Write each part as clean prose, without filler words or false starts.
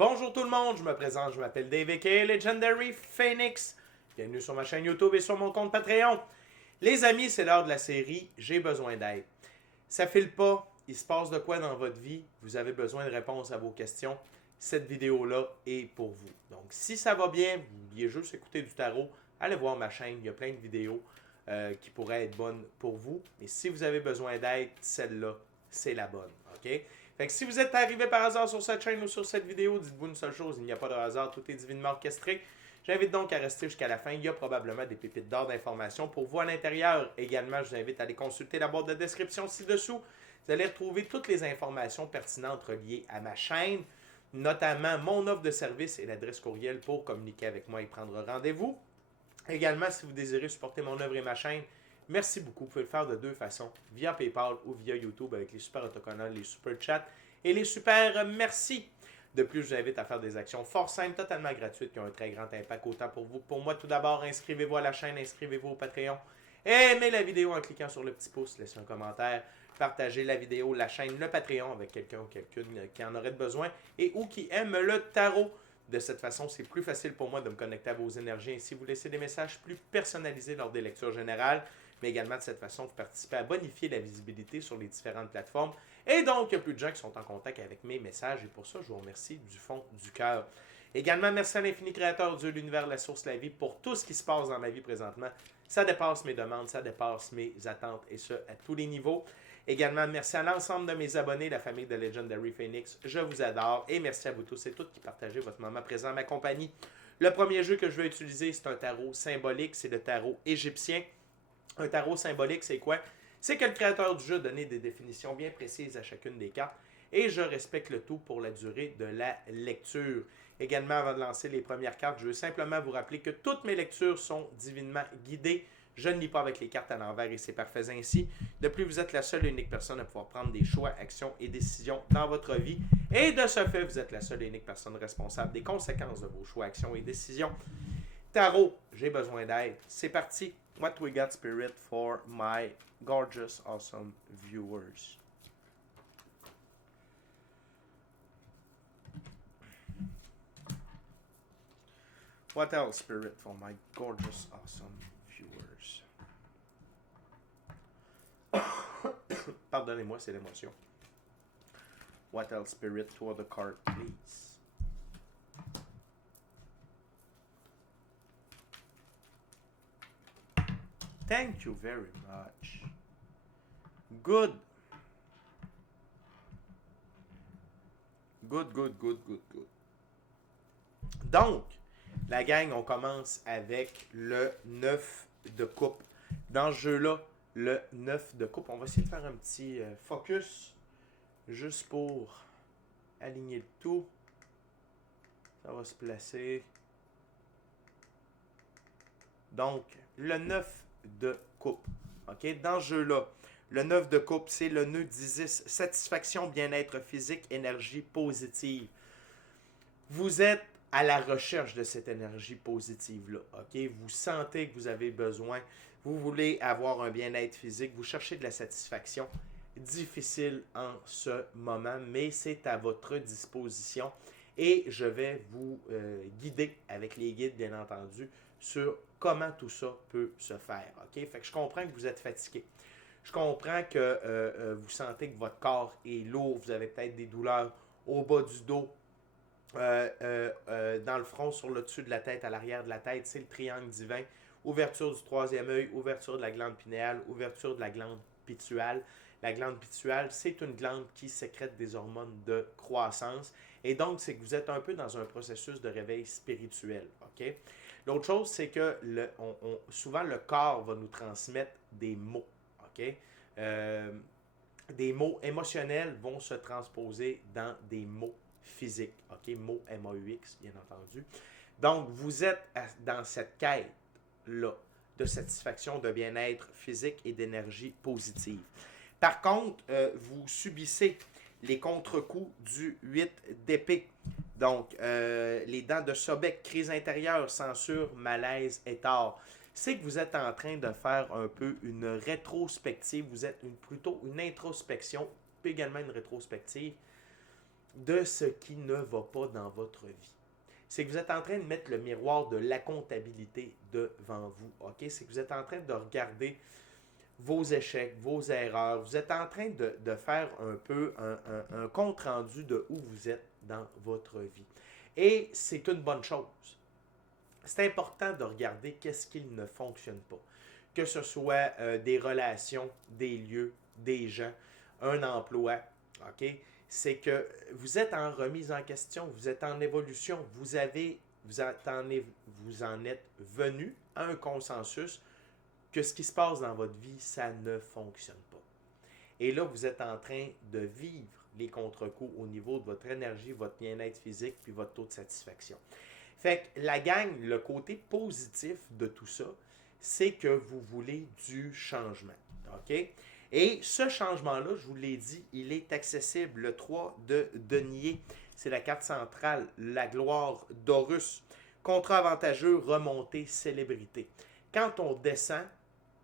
Bonjour tout le monde, je me présente, je m'appelle Dave aka Legendary Phoenix. Bienvenue sur ma chaîne YouTube et sur mon compte Patreon. Les amis, c'est l'heure de la série J'ai besoin d'aide. Ça file pas, il se passe de quoi dans votre vie, vous avez besoin de réponses à vos questions. Cette vidéo-là est pour vous. Donc si ça va bien, vous vouliez juste écouter du tarot, allez voir ma chaîne, il y a plein de vidéos qui pourraient être bonnes pour vous. Et si vous avez besoin d'aide, celle-là, c'est la bonne. OK? Fait que si vous êtes arrivé par hasard sur cette chaîne ou sur cette vidéo, dites-vous une seule chose, il n'y a pas de hasard, tout est divinement orchestré. J'invite donc à rester jusqu'à la fin, il y a probablement des pépites d'or d'informations pour vous à l'intérieur. Également, je vous invite à aller consulter la boîte de description ci-dessous. Vous allez retrouver toutes les informations pertinentes reliées à ma chaîne, notamment mon offre de service et l'adresse courriel pour communiquer avec moi et prendre rendez-vous. Également, si vous désirez supporter mon œuvre et ma chaîne, merci beaucoup. Vous pouvez le faire de deux façons, via PayPal ou via YouTube avec les super autocollants, les super chats et les super merci. De plus, je vous invite à faire des actions fort simples, totalement gratuites, qui ont un très grand impact autant pour vous que pour moi. Tout d'abord, inscrivez-vous à la chaîne, inscrivez-vous au Patreon. Aimez la vidéo en cliquant sur le petit pouce, laissez un commentaire, partagez la vidéo, la chaîne, le Patreon avec quelqu'un ou quelqu'une qui en aurait besoin et ou qui aime le tarot. De cette façon, c'est plus facile pour moi de me connecter à vos énergies. Ainsi, vous laissez des messages plus personnalisés lors des lectures générales, mais également de cette façon, vous participez à bonifier la visibilité sur les différentes plateformes. Et donc, il y a plus de gens qui sont en contact avec mes messages, et pour ça, je vous remercie du fond du cœur. Également, merci à l'infini créateur, Dieu, l'univers, la source, la vie, pour tout ce qui se passe dans ma vie présentement. Ça dépasse mes demandes, ça dépasse mes attentes, et ce, à tous les niveaux. Également, merci à l'ensemble de mes abonnés, la famille de Legendary Phoenix. Je vous adore et merci à vous tous et toutes qui partagez votre moment présent à ma compagnie. Le premier jeu que je vais utiliser, c'est un tarot symbolique, c'est le tarot égyptien. Un tarot symbolique, c'est quoi? C'est que le créateur du jeu a donné des définitions bien précises à chacune des cartes et je respecte le tout pour la durée de la lecture. Également, avant de lancer les premières cartes, je veux simplement vous rappeler que toutes mes lectures sont divinement guidées. Je ne lis pas avec les cartes à l'envers et c'est parfait ainsi. De plus, vous êtes la seule et unique personne à pouvoir prendre des choix, actions et décisions dans votre vie. Et de ce fait, vous êtes la seule et unique personne responsable des conséquences de vos choix, actions et décisions. Tarot, j'ai besoin d'aide. C'est parti. What we got, Spirit, for my gorgeous, awesome viewers. What else, Spirit, for my gorgeous, awesome viewers? Pardonnez-moi, c'est l'émotion. What else, Spirit, to the card, please? Thank you very much. Good. Good, good, good, good, good. Donc, la gang, on commence avec le 9 de coupe. Dans ce jeu-là, le 9 de coupe, on va essayer de faire un petit focus juste pour aligner le tout. Ça va se placer. Donc, le 9 de coupe. OK? Dans ce jeu-là, le 9 de coupe, c'est le nœud d'Isis. Satisfaction, bien-être physique, énergie positive. Vous êtes à la recherche de cette énergie positive-là. OK? Vous sentez que vous avez besoin. Vous voulez avoir un bien-être physique. Vous cherchez de la satisfaction. Difficile en ce moment, mais c'est à votre disposition. Et je vais vous guider avec les guides, bien entendu, sur comment tout ça peut se faire. OK? Fait que je comprends que vous êtes fatigué. Je comprends que vous sentez que votre corps est lourd. Vous avez peut-être des douleurs au bas du dos, dans le front, sur le dessus de la tête, à l'arrière de la tête. C'est le triangle divin. Ouverture du troisième œil, ouverture de la glande pinéale, ouverture de la glande pituale. La glande pituale, c'est une glande qui sécrète des hormones de croissance. Et donc, c'est que vous êtes un peu dans un processus de réveil spirituel. OK? L'autre chose, c'est que souvent, le corps va nous transmettre des mots. OK? Des mots émotionnels vont se transposer dans des mots physiques. OK? Mots M-A-U-X, bien entendu. Donc, vous êtes dans cette quête-là de satisfaction, de bien-être physique et d'énergie positive. Par contre, vous subissez les contre-coups du 8 d'épée. Donc, les dents de Sobek, crise intérieure, censure, malaise et tort. C'est que vous êtes en train de faire un peu une rétrospective. Vous êtes plutôt une introspection, puis également une rétrospective de ce qui ne va pas dans votre vie. C'est que vous êtes en train de mettre le miroir de la comptabilité devant vous. OK? C'est que vous êtes en train de regarder vos échecs, vos erreurs. Vous êtes en train de faire un peu un compte-rendu de où vous êtes dans votre vie. Et c'est une bonne chose. C'est important de regarder qu'est-ce qui ne fonctionne pas. Que ce soit des relations, des lieux, des gens, un emploi. OK? C'est que vous êtes en remise en question, vous êtes en évolution, vous en êtes venu à un consensus que ce qui se passe dans votre vie, ça ne fonctionne pas. Et là, vous êtes en train de vivre les contre-coups au niveau de votre énergie, votre bien-être physique, puis votre taux de satisfaction. Fait que la gang, le côté positif de tout ça, c'est que vous voulez du changement. OK? Et ce changement-là, je vous l'ai dit, il est accessible. Le 3 de denier, c'est la carte centrale, la gloire d'Horus. Contrat avantageux, remontée, célébrité. Quand on descend,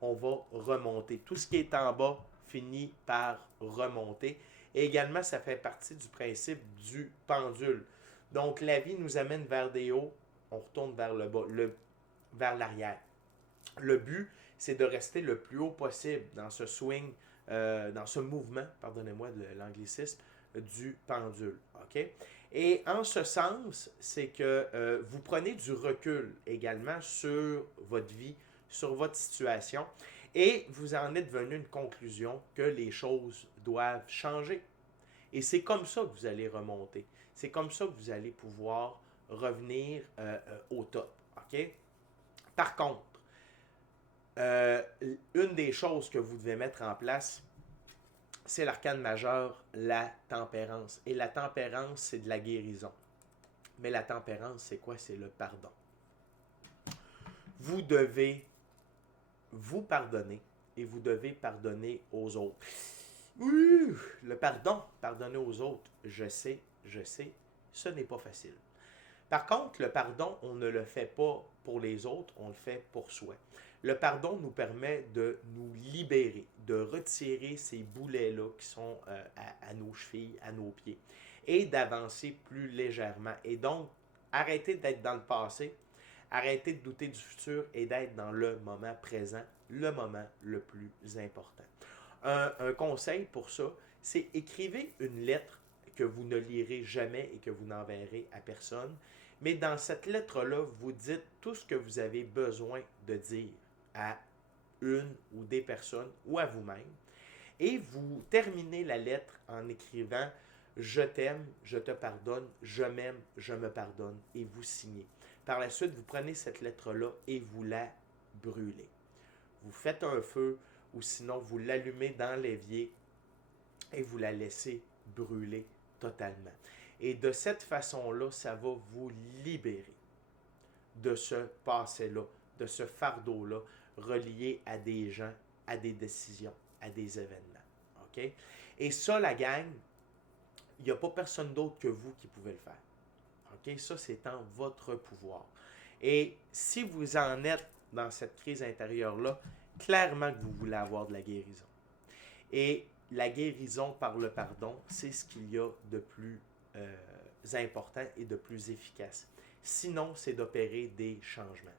on va remonter. Tout ce qui est en bas finit par remonter. Et également, ça fait partie du principe du pendule. Donc, la vie nous amène vers des hauts, on retourne vers le bas, vers l'arrière. Le but, c'est de rester le plus haut possible dans ce swing, dans ce mouvement, pardonnez-moi de l'anglicisme, du pendule. OK? Et en ce sens, c'est que vous prenez du recul également sur votre vie, sur votre situation, et vous en êtes venu à une conclusion que les choses doivent changer. Et c'est comme ça que vous allez remonter. C'est comme ça que vous allez pouvoir revenir au top. OK? Par contre, une des choses que vous devez mettre en place, c'est l'arcane majeur, la tempérance. Et la tempérance, c'est de la guérison. Mais la tempérance, c'est quoi? C'est le pardon. Vous devez vous pardonner et vous devez pardonner aux autres. Le pardon, pardonner aux autres, je sais, ce n'est pas facile. Par contre, le pardon, on ne le fait pas pour les autres, on le fait pour soi. Le pardon nous permet de nous libérer, de retirer ces boulets-là qui sont à nos chevilles, à nos pieds, et d'avancer plus légèrement. Et donc, arrêter d'être dans le passé, arrêter de douter du futur et d'être dans le moment présent, le moment le plus important. Un conseil pour ça, c'est écrivez une lettre que vous ne lirez jamais et que vous n'enverrez à personne. Mais dans cette lettre-là, vous dites tout ce que vous avez besoin de dire à une ou des personnes ou à vous-même. Et vous terminez la lettre en écrivant « Je t'aime, je te pardonne, je m'aime, je me pardonne » et vous signez. Par la suite, vous prenez cette lettre-là et vous la brûlez. Vous faites un feu ou sinon vous l'allumez dans l'évier et vous la laissez brûler totalement. Et de cette façon-là, ça va vous libérer de ce passé-là, de ce fardeau-là, relié à des gens, à des décisions, à des événements. OK? Et ça, la gang, il n'y a pas personne d'autre que vous qui pouvez le faire. OK? Ça, c'est en votre pouvoir. Et si vous en êtes dans cette crise intérieure-là, clairement que vous voulez avoir de la guérison. Et la guérison par le pardon, c'est ce qu'il y a de plus important et de plus efficace. Sinon, c'est d'opérer des changements.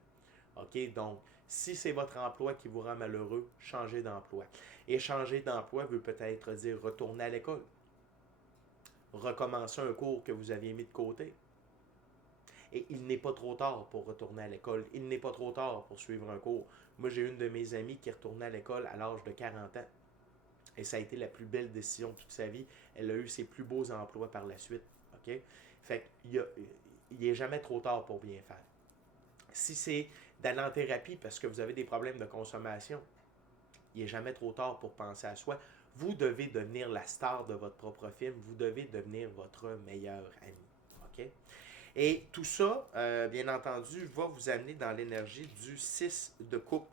OK? Donc, si c'est votre emploi qui vous rend malheureux, changez d'emploi. Et changer d'emploi veut peut-être dire retourner à l'école. Recommencer un cours que vous aviez mis de côté. Et il n'est pas trop tard pour retourner à l'école. Il n'est pas trop tard pour suivre un cours. Moi, j'ai une de mes amies qui est retournée à l'école à l'âge de 40 ans. Et ça a été la plus belle décision de toute sa vie. Elle a eu ses plus beaux emplois par la suite. OK? Fait qu'il n'est jamais trop tard pour bien faire. Si c'est d'aller en thérapie parce que vous avez des problèmes de consommation, il n'est jamais trop tard pour penser à soi. Vous devez devenir la star de votre propre film. Vous devez devenir votre meilleur ami. OK? Et tout ça, bien entendu, va vous amener dans l'énergie du 6 de coupe.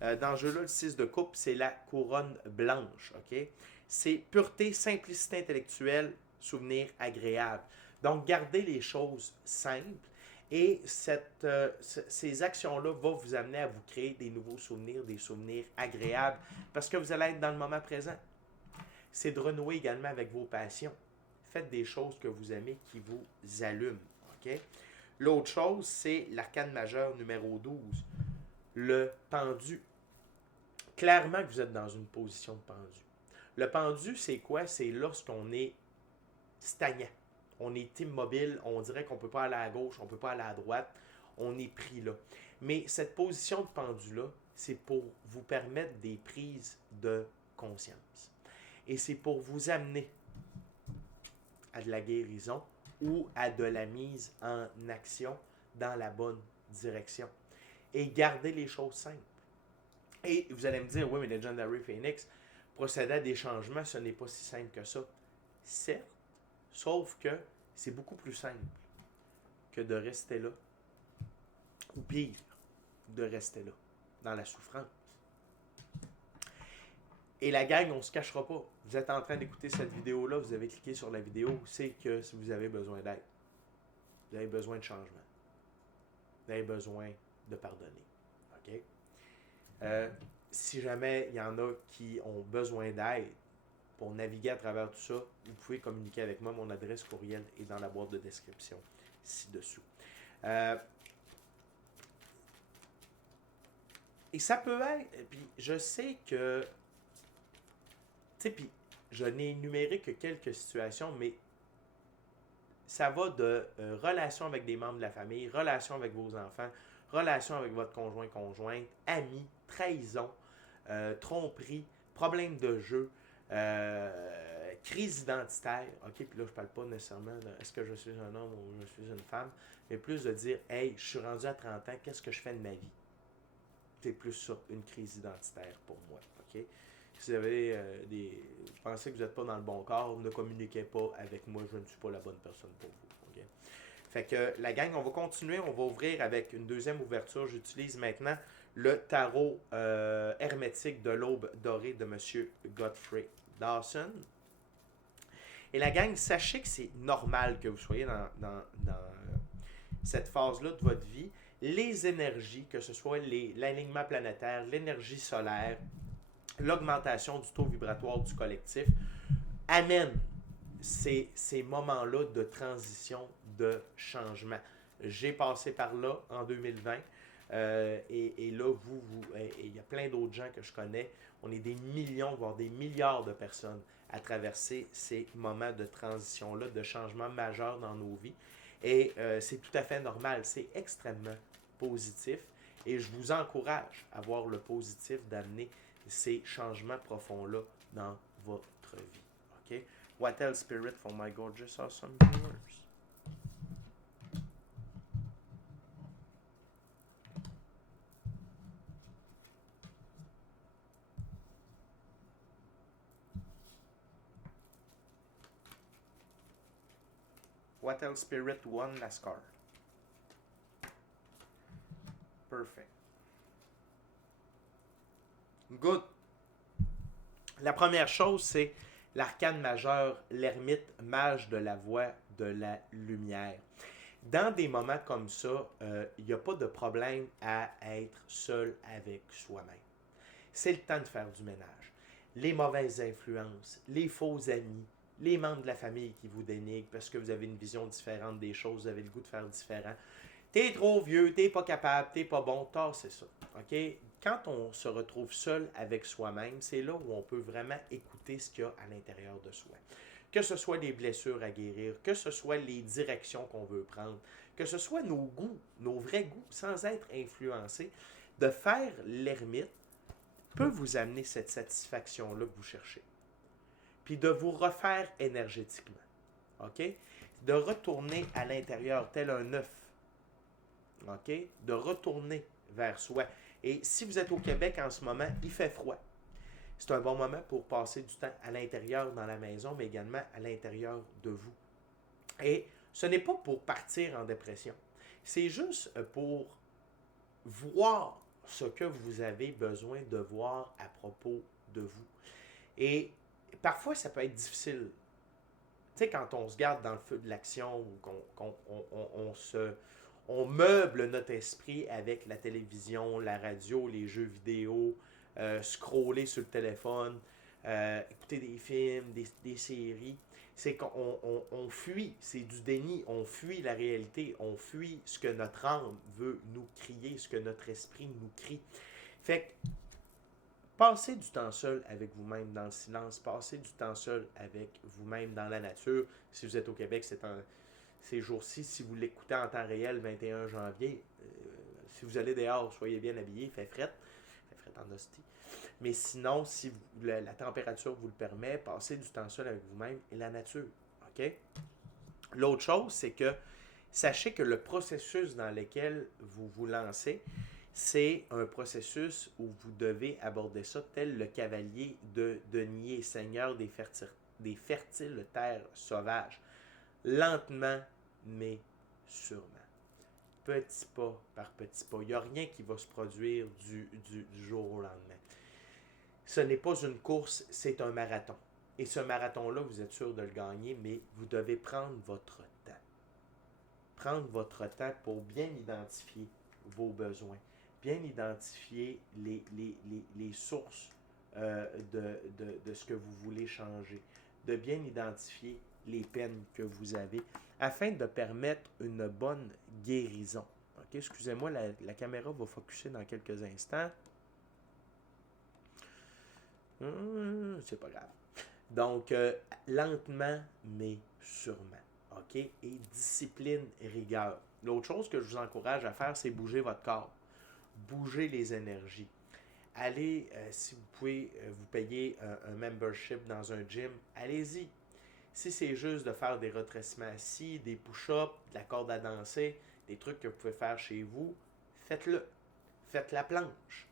Dans ce jeu-là, le 6 de coupe, c'est la couronne blanche. OK? C'est pureté, simplicité intellectuelle, souvenir agréable. Donc, gardez les choses simples. Et ces actions-là vont vous amener à vous créer des nouveaux souvenirs, des souvenirs agréables, parce que vous allez être dans le moment présent. C'est de renouer également avec vos passions. Faites des choses que vous aimez qui vous allument. OK? L'autre chose, c'est l'arcane majeur numéro 12, le pendu. Clairement que vous êtes dans une position de pendu. Le pendu, c'est quoi? C'est lorsqu'on est stagnant. On est immobile, on dirait qu'on ne peut pas aller à gauche, on ne peut pas aller à droite, on est pris là. Mais cette position de pendu-là, c'est pour vous permettre des prises de conscience. Et c'est pour vous amener à de la guérison ou à de la mise en action dans la bonne direction. Et garder les choses simples. Et vous allez me dire, oui, mais Legendary Phoenix, procéder à des changements, ce n'est pas si simple que ça. Certes, sauf que c'est beaucoup plus simple que de rester là. Ou pire, de rester là, dans la souffrance. Et la gang, on ne se cachera pas. Vous êtes en train d'écouter cette vidéo-là, vous avez cliqué sur la vidéo, c'est que si vous avez besoin d'aide. Vous avez besoin de changement. Vous avez besoin de pardonner. OK? Si jamais il y en a qui ont besoin d'aide pour naviguer à travers tout ça, vous pouvez communiquer avec moi. Mon adresse courriel est dans la boîte de description ci-dessous. Et ça peut être, puis je sais que, tu sais, puis je n'ai énuméré que quelques situations, mais ça va de relations avec des membres de la famille, relations avec vos enfants, relations avec votre conjointe, amis, trahison, tromperie, problème de jeu, crise identitaire. OK, puis là, je parle pas nécessairement de est-ce que je suis un homme ou je suis une femme, mais plus de dire, hey, je suis rendu à 30 ans, qu'est-ce que je fais de ma vie? C'est plus ça, une crise identitaire pour moi. OK? Si vous avez vous pensez que vous n'êtes pas dans le bon corps, ne communiquez pas avec moi, je ne suis pas la bonne personne pour vous. OK? Fait que la gang, on va continuer, on va ouvrir avec une deuxième ouverture. J'utilise maintenant le tarot hermétique de l'aube dorée de M. Godfrey Dawson. Et la gang, sachez que c'est normal que vous soyez dans cette phase-là de votre vie. Les énergies, que ce soit l'alignement planétaire, l'énergie solaire, l'augmentation du taux vibratoire du collectif, amènent ces moments-là de transition, de changement. J'ai passé par là en 2020 et là, il y a plein d'autres gens que je connais. On est des millions, voire des milliards de personnes à traverser ces moments de transition-là, de changement majeur dans nos vies. Et c'est tout à fait normal, c'est extrêmement positif et je vous encourage à voir le positif d'amener ces changements profonds-là dans votre vie. OK? What else, Spirit, for my gorgeous, awesome viewers? What else, Spirit, one last card. Perfect. Good. La première chose, c'est l'arcane majeur, l'ermite, mage de la voix de la lumière. Dans des moments comme ça, il n'y a pas de problème à être seul avec soi-même. C'est le temps de faire du ménage. Les mauvaises influences, les faux amis, les membres de la famille qui vous dénigrent parce que vous avez une vision différente des choses, vous avez le goût de faire différent. T'es trop vieux, t'es pas capable, t'es pas bon, c'est ça. OK? Quand on se retrouve seul avec soi-même, c'est là où on peut vraiment écouter ce qu'il y a à l'intérieur de soi. Que ce soit les blessures à guérir, que ce soit les directions qu'on veut prendre, que ce soit nos goûts, nos vrais goûts, sans être influencés, de faire l'ermite peut vous amener cette satisfaction-là que vous cherchez. Puis de vous refaire énergétiquement. OK? De retourner à l'intérieur tel un œuf. OK? De retourner vers soi. Et si vous êtes au Québec en ce moment, il fait froid. C'est un bon moment pour passer du temps à l'intérieur dans la maison, mais également à l'intérieur de vous. Et ce n'est pas pour partir en dépression. C'est juste pour voir ce que vous avez besoin de voir à propos de vous. Et parfois, ça peut être difficile. Tu sais, quand on se garde dans le feu de l'action ou on meuble notre esprit avec la télévision, la radio, les jeux vidéo, scroller sur le téléphone, écouter des films, des séries, c'est qu'on fuit, c'est du déni, on fuit la réalité, on fuit ce que notre âme veut nous crier, ce que notre esprit nous crie. Fait que passez du temps seul avec vous-même dans le silence, passez du temps seul avec vous-même dans la nature. Si vous êtes au Québec, ces jours-ci, si vous l'écoutez en temps réel, 21 janvier, si vous allez dehors, soyez bien habillés, il fait fret en hostie. Mais sinon, si la température vous le permet, passez du temps seul avec vous-même et la nature. OK? L'autre chose, c'est que sachez que le processus dans lequel vous vous lancez, c'est un processus où vous devez aborder ça tel le cavalier de Denier, seigneur des fertiles terres sauvages, lentement mais sûrement. Petit pas par petit pas. Il n'y a rien qui va se produire du jour au lendemain. Ce n'est pas une course, c'est un marathon. Et ce marathon-là, vous êtes sûr de le gagner, mais vous devez prendre votre temps. Prendre votre temps pour bien identifier vos besoins, bien identifier les sources de ce que vous voulez changer, de bien identifier les peines que vous avez, afin de permettre une bonne guérison. Ok, excusez-moi, la caméra va focuser dans quelques instants. C'est pas grave. Donc, lentement, mais sûrement. OK? Et discipline et rigueur. L'autre chose que je vous encourage à faire, c'est bouger votre corps. Bouger les énergies. Allez, si vous pouvez vous payer un membership dans un gym, allez-y. Si c'est juste de faire des retraicements assis, des push-ups, de la corde à danser, des trucs que vous pouvez faire chez vous, faites-le. Faites la planche.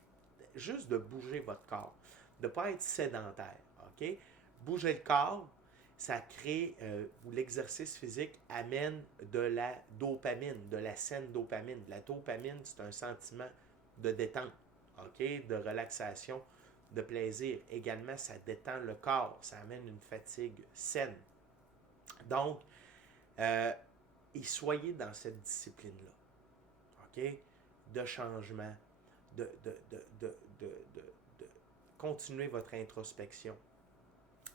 Juste de bouger votre corps. De ne pas être sédentaire. OK? Bouger le corps, ça crée, ou l'exercice physique amène de la dopamine, de la saine dopamine. La dopamine, c'est un sentiment de détente, OK? De relaxation, de plaisir. Également, ça détend le corps, ça amène une fatigue saine. Donc, et soyez dans cette discipline-là, OK? De changement, de continuer votre introspection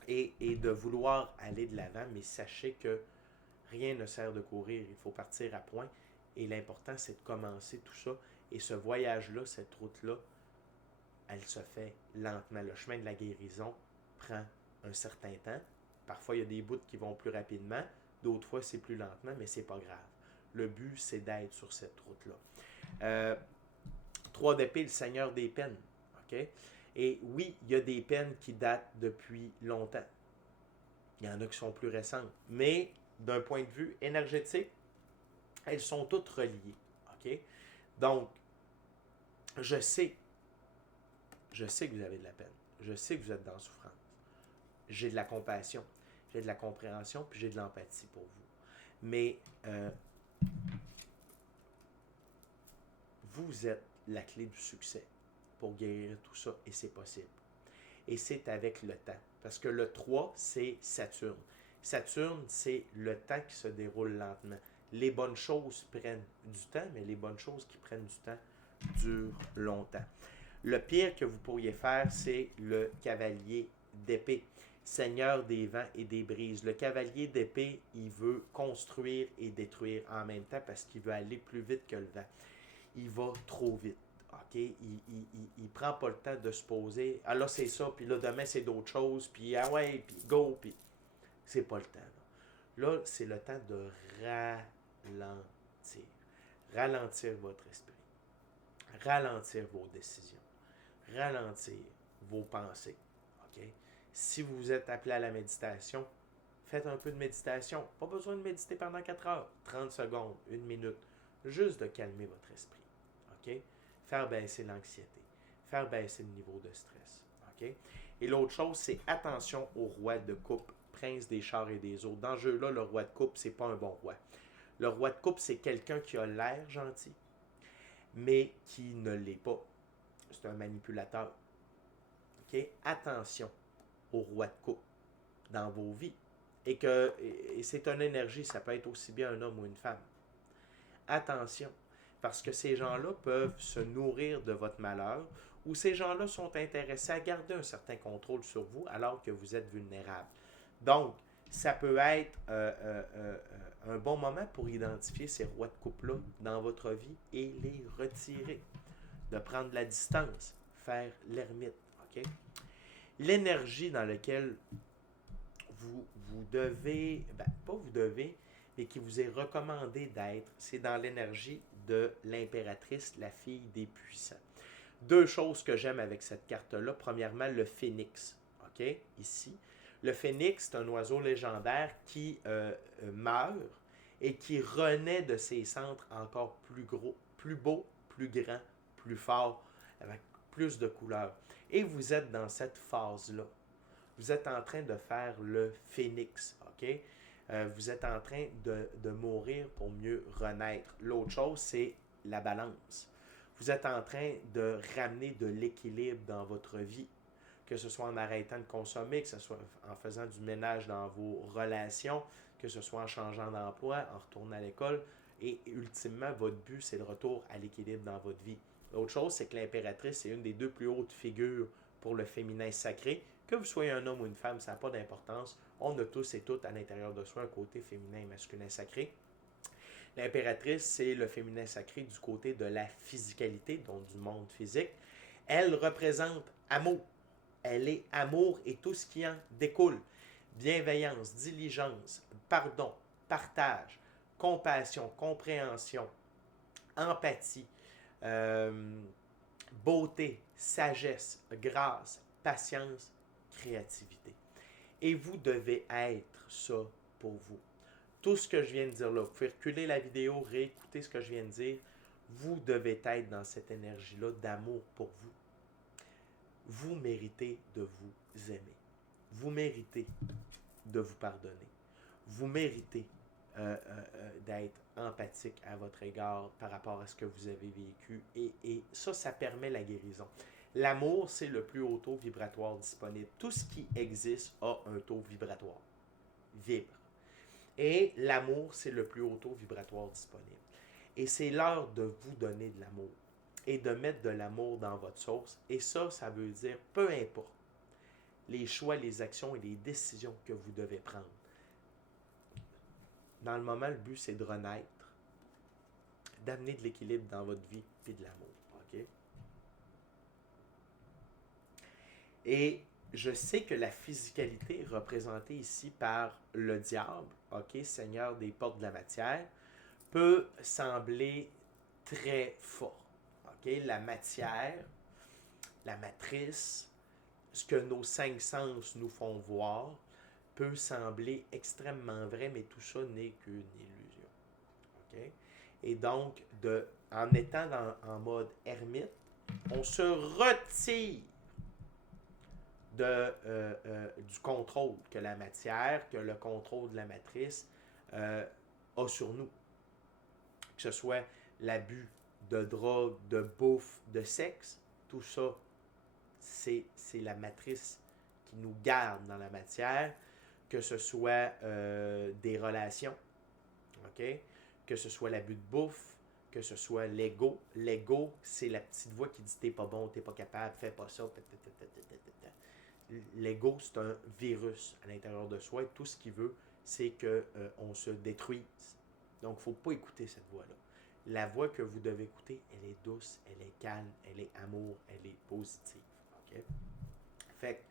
et de vouloir aller de l'avant, mais sachez que rien ne sert de courir, il faut partir à point. Et l'important, c'est de commencer tout ça. Et ce voyage-là, cette route-là, elle se fait lentement. Le chemin de la guérison prend un certain temps. Parfois, il y a des bouts qui vont plus rapidement. D'autres fois, c'est plus lentement, mais c'est pas grave. Le but, c'est d'être sur cette route-là. 3 d'épée, le Seigneur des peines. OK? Et oui, il y a des peines qui datent depuis longtemps. Il y en a qui sont plus récentes. Mais d'un point de vue énergétique, elles sont toutes reliées. OK? Donc, je sais que vous avez de la peine. Je sais que vous êtes dans la souffrance. J'ai de la compassion, j'ai de la compréhension, puis j'ai de l'empathie pour vous. Mais vous êtes la clé du succès pour guérir tout ça, et c'est possible. Et c'est avec le temps. Parce que le 3, c'est Saturne. Saturne, c'est le temps qui se déroule lentement. Les bonnes choses prennent du temps, mais les bonnes choses qui prennent du temps durent longtemps. Le pire que vous pourriez faire, c'est le cavalier d'épée, seigneur des vents et des brises. Le cavalier d'épée, il veut construire et détruire en même temps parce qu'il veut aller plus vite que le vent. Il va trop vite. OK? Il prend pas le temps de se poser. Ah là, c'est ça, puis là, demain, c'est d'autres choses, puis ah ouais, puis go, puis c'est pas le temps. Là, c'est le temps de ralentir. Ralentir votre esprit. Ralentir vos décisions. Ralentir vos pensées. OK? Si vous êtes appelé à la méditation, faites un peu de méditation. Pas besoin de méditer pendant 4 heures. 30 secondes, 1 minute. Juste de calmer votre esprit. OK? Faire baisser l'anxiété. Faire baisser le niveau de stress. OK? Et l'autre chose, c'est attention au roi de coupe, prince des chars et des eaux. Dans ce jeu-là, le roi de coupe, c'est pas un bon roi. Le roi de coupe, c'est quelqu'un qui a l'air gentil, mais qui ne l'est pas. C'est un manipulateur. OK? Attention au roi de coupe dans vos vies. Et c'est une énergie, ça peut être aussi bien un homme ou une femme. Attention, parce que ces gens-là peuvent se nourrir de votre malheur où ces gens-là sont intéressés à garder un certain contrôle sur vous alors que vous êtes vulnérable. Donc, ça peut être un bon moment pour identifier ces rois de coupe-là dans votre vie et les retirer, de prendre la distance, faire l'ermite. OK? L'énergie dans laquelle vous devez, ben, pas vous devez, mais qui vous est recommandé d'être, c'est dans l'énergie de l'impératrice, la fille des puissants. Deux choses que j'aime avec cette carte-là. Premièrement, le phénix. OK? Ici. Le phénix, c'est un oiseau légendaire qui meurt et qui renaît de ses centres encore plus gros, plus beau, plus grand, plus fort, avec plus de couleurs. Et vous êtes dans cette phase-là. Vous êtes en train de faire le phénix, OK? Vous êtes en train de mourir pour mieux renaître. L'autre chose, c'est la balance. Vous êtes en train de ramener de l'équilibre dans votre vie, que ce soit en arrêtant de consommer, que ce soit en faisant du ménage dans vos relations, que ce soit en changeant d'emploi, en retournant à l'école. Et ultimement, votre but, c'est le retour à l'équilibre dans votre vie. L'autre chose, c'est que l'impératrice, c'est une des deux plus hautes figures pour le féminin sacré. Que vous soyez un homme ou une femme, ça n'a pas d'importance. On a tous et toutes à l'intérieur de soi un côté féminin et masculin sacré. L'impératrice, c'est le féminin sacré du côté de la physicalité, donc du monde physique. Elle représente amour. Elle est amour et tout ce qui en découle. Bienveillance, diligence, pardon, partage, compassion, compréhension, empathie, beauté, sagesse, grâce, patience, créativité. Et vous devez être ça pour vous. Tout ce que je viens de dire là, vous pouvez reculer la vidéo, réécouter ce que je viens de dire. Vous devez être dans cette énergie-là d'amour pour vous. Vous méritez de vous aimer. Vous méritez de vous pardonner. Vous méritez d'être empathique à votre égard par rapport à ce que vous avez vécu. Et ça permet la guérison. L'amour, c'est le plus haut taux vibratoire disponible. Tout ce qui existe a un taux vibratoire. Vibre. Et l'amour, c'est le plus haut taux vibratoire disponible. Et c'est l'heure de vous donner de l'amour et de mettre de l'amour dans votre sauce. Et ça veut dire, peu importe les choix, les actions et les décisions que vous devez prendre. Dans le moment, le but, c'est de renaître, d'amener de l'équilibre dans votre vie et de l'amour. OK? Et je sais que la physicalité est représentée ici par le diable, OK, Seigneur des portes de la matière, peut sembler très fort. OK? La matière, la matrice, ce que nos cinq sens nous font voir, peut sembler extrêmement vrai, mais tout ça n'est qu'une illusion. OK? Et donc, en étant en mode ermite, on se retire du contrôle que la matière, que le contrôle de la matrice a sur nous. Que ce soit l'abus de drogue, de bouffe, de sexe, tout ça, c'est la matrice qui nous garde dans la matière, que ce soit des relations, OK? Que ce soit l'abus de bouffe, que ce soit l'ego. L'ego, c'est la petite voix qui dit « t'es pas bon, t'es pas capable, fais pas ça ». L'ego, c'est un virus à l'intérieur de soi et tout ce qu'il veut, c'est qu'on se détruise. Donc, il ne faut pas écouter cette voix-là. La voix que vous devez écouter, elle est douce, elle est calme, elle est amour, elle est positive. OK? Fait que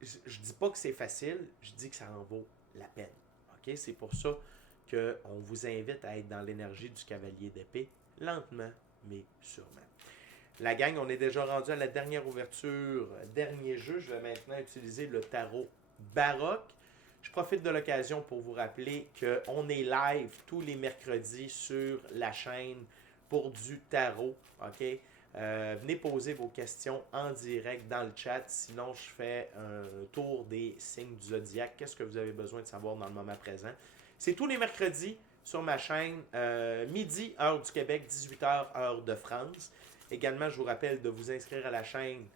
je dis pas que c'est facile, je dis que ça en vaut la peine. OK? C'est pour ça qu'on vous invite à être dans l'énergie du cavalier d'épée, lentement, mais sûrement. La gang, on est déjà rendu à la dernière ouverture, dernier jeu. Je vais maintenant utiliser le tarot baroque. Je profite de l'occasion pour vous rappeler qu'on est live tous les mercredis sur la chaîne pour du tarot. OK? Venez poser vos questions en direct dans le chat. Sinon, je fais un tour des signes du zodiaque. Qu'est-ce que vous avez besoin de savoir dans le moment présent? C'est tous les mercredis sur ma chaîne, midi, heure du Québec, 18h, heure de France. Également, je vous rappelle de vous inscrire à la chaîne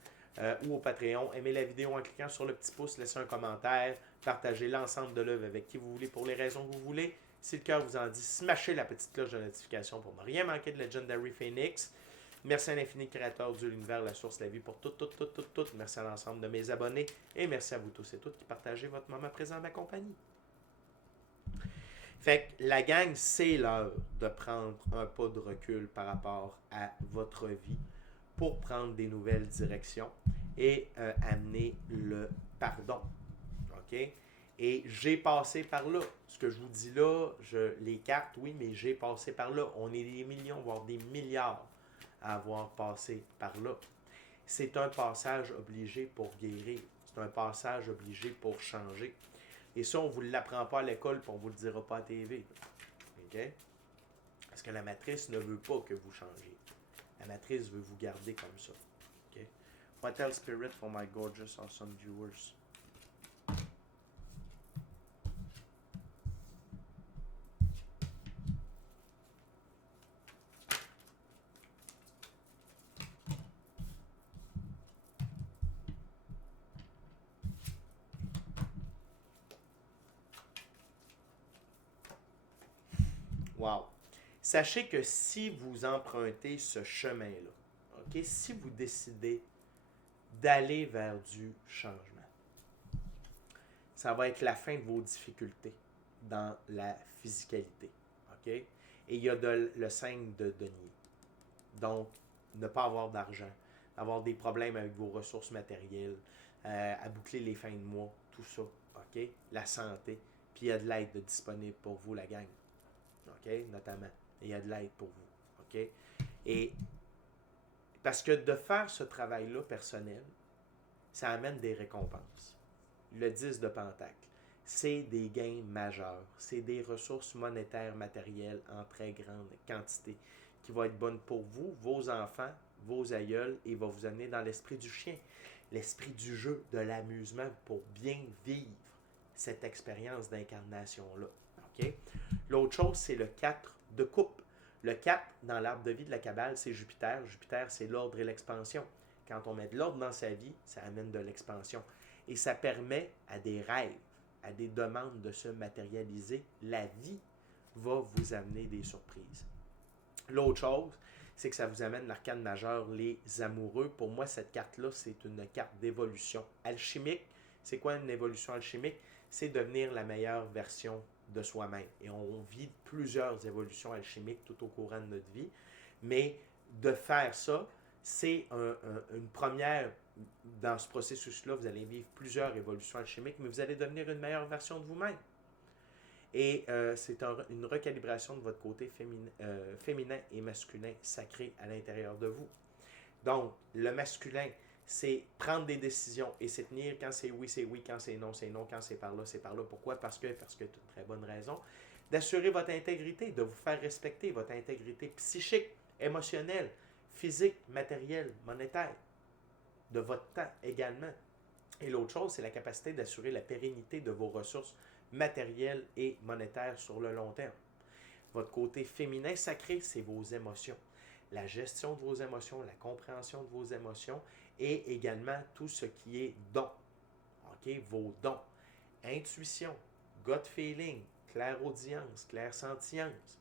ou au Patreon. Aimez la vidéo en cliquant sur le petit pouce, laissez un commentaire, partagez l'ensemble de l'œuvre avec qui vous voulez pour les raisons que vous voulez. Si le cœur vous en dit, smashez la petite cloche de notification pour ne rien manquer de Legendary Phoenix. Merci à l'infini créateur, Dieu, l'univers, la source, la vie, pour tout. Merci à l'ensemble de mes abonnés. Et merci à vous tous et toutes qui partagez votre moment présent à ma compagnie. Fait que la gang, c'est l'heure de prendre un pas de recul par rapport à votre vie pour prendre des nouvelles directions et amener le pardon. OK? Et j'ai passé par là. Ce que je vous dis là, les cartes, oui, mais j'ai passé par là. On est des millions, voire des milliards à avoir passé par là. C'est un passage obligé pour guérir. C'est un passage obligé pour changer. Et ça, on ne vous l'apprend pas à l'école, puis on ne vous le dira pas à TV. OK? Parce que la matrice ne veut pas que vous changiez. La matrice veut vous garder comme ça. OK? What else, Spirit, for my gorgeous, awesome viewers? Wow! Sachez que si vous empruntez ce chemin-là, OK? Si vous décidez d'aller vers du changement, ça va être la fin de vos difficultés dans la physicalité. OK? Et il y a le 5 de denier. Donc, ne pas avoir d'argent, avoir des problèmes avec vos ressources matérielles, à boucler les fins de mois, tout ça. OK? La santé. Puis il y a de l'aide disponible pour vous, la gang. OK? Notamment. Il y a de l'aide pour vous. OK? Et parce que de faire ce travail-là personnel, ça amène des récompenses. Le 10 de Pentacle, c'est des gains majeurs. C'est des ressources monétaires matérielles en très grande quantité qui vont être bonnes pour vous, vos enfants, vos aïeuls et va vous amener dans l'esprit du chien, l'esprit du jeu, de l'amusement pour bien vivre cette expérience d'incarnation-là. OK? L'autre chose, c'est le 4 de coupe. Le 4 dans l'arbre de vie de la Kabbale, c'est Jupiter. Jupiter, c'est l'ordre et l'expansion. Quand on met de l'ordre dans sa vie, ça amène de l'expansion. Et ça permet à des rêves, à des demandes de se matérialiser. La vie va vous amener des surprises. L'autre chose, c'est que ça vous amène l'arcane majeur, les amoureux. Pour moi, cette carte-là, c'est une carte d'évolution alchimique. C'est quoi une évolution alchimique? C'est devenir la meilleure version de soi-même. Et on vit plusieurs évolutions alchimiques tout au courant de notre vie. Mais de faire ça, c'est une première. Dans ce processus-là, vous allez vivre plusieurs évolutions alchimiques, mais vous allez devenir une meilleure version de vous-même. Et c'est une recalibration de votre côté féminin et masculin sacré à l'intérieur de vous. Donc, le masculin, c'est prendre des décisions et c'est tenir. Quand c'est oui, quand c'est non, quand c'est par là, c'est par là. Pourquoi? Parce que c'est une très bonne raison. D'assurer votre intégrité, de vous faire respecter votre intégrité psychique, émotionnelle, physique, matérielle, monétaire, de votre temps également. Et l'autre chose, c'est la capacité d'assurer la pérennité de vos ressources matérielles et monétaires sur le long terme. Votre côté féminin sacré, c'est vos émotions. La gestion de vos émotions, la compréhension de vos émotions et également tout ce qui est don. OK? Vos dons. Intuition, gut feeling, clairaudience, clairsentience,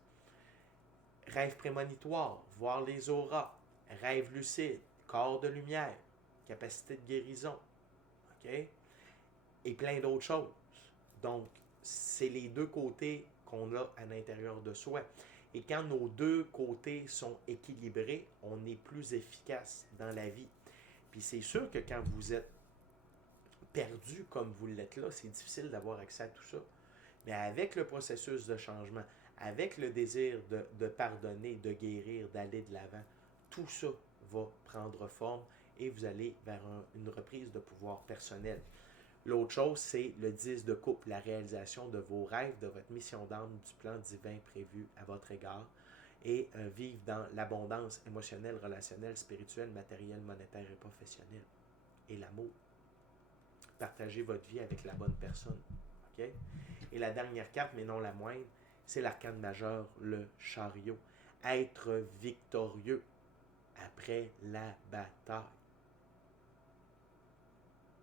rêve prémonitoire, voir les auras, rêve lucide, corps de lumière, capacité de guérison. OK? Et plein d'autres choses. Donc, c'est les deux côtés qu'on a à l'intérieur de soi. Et quand nos deux côtés sont équilibrés, on est plus efficace dans la vie. Puis c'est sûr que quand vous êtes perdu comme vous l'êtes là, c'est difficile d'avoir accès à tout ça. Mais avec le processus de changement, avec le désir de pardonner, de guérir, d'aller de l'avant, tout ça va prendre forme et vous allez vers une reprise de pouvoir personnel. L'autre chose, c'est le 10 de coupe, la réalisation de vos rêves, de votre mission d'âme, du plan divin prévu à votre égard et vivre dans l'abondance émotionnelle, relationnelle, spirituelle, matérielle, monétaire et professionnelle. Et l'amour. Partagez votre vie avec la bonne personne. Okay? Et la dernière carte, mais non la moindre, c'est l'arcane majeur, le chariot. Être victorieux après la bataille.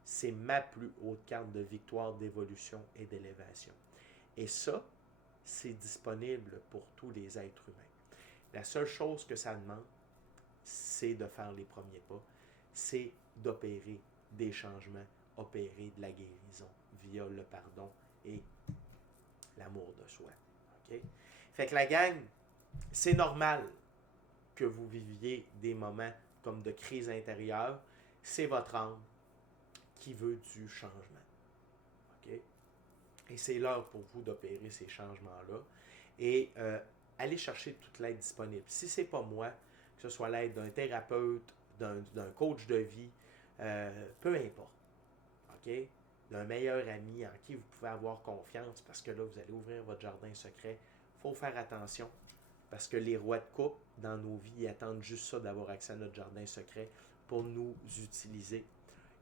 C'est ma plus haute carte de victoire, d'évolution et d'élévation. Et ça, c'est disponible pour tous les êtres humains. La seule chose que ça demande, c'est de faire les premiers pas, c'est d'opérer des changements, opérer de la guérison via le pardon et l'amour de soi. OK? Fait que la gang, c'est normal que vous viviez des moments comme de crise intérieure. C'est votre âme qui veut du changement. OK? Et c'est l'heure pour vous d'opérer ces changements-là. Et allez chercher toute l'aide disponible. Si ce n'est pas moi, que ce soit l'aide d'un thérapeute, d'un coach de vie, peu importe. OK? D'un meilleur ami en qui vous pouvez avoir confiance, parce que là, vous allez ouvrir votre jardin secret. Il faut faire attention, parce que les rois de coupe, dans nos vies, attendent juste ça, d'avoir accès à notre jardin secret pour nous utiliser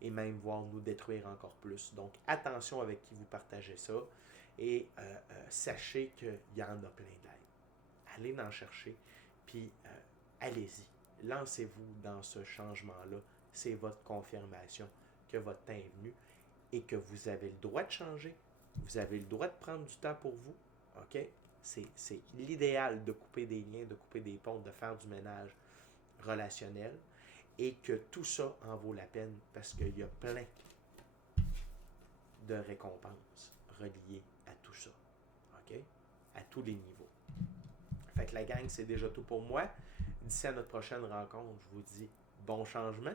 et même voir nous détruire encore plus. Donc, attention avec qui vous partagez ça et sachez qu'il y en a plein d'aide. Allez en chercher, puis allez-y. Lancez-vous dans ce changement-là. C'est votre confirmation que votre temps est venu et que vous avez le droit de changer. Vous avez le droit de prendre du temps pour vous. OK? C'est l'idéal de couper des liens, de couper des ponts, de faire du ménage relationnel et que tout ça en vaut la peine parce qu'il y a plein de récompenses reliées à tout ça. OK? À tous les niveaux. Fait que la gang, c'est déjà tout pour moi. D'ici à notre prochaine rencontre, je vous dis bon changement.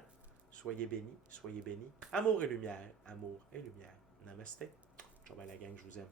Soyez bénis, soyez bénis. Amour et lumière, amour et lumière. Namasté. Ciao, la gang, je vous aime.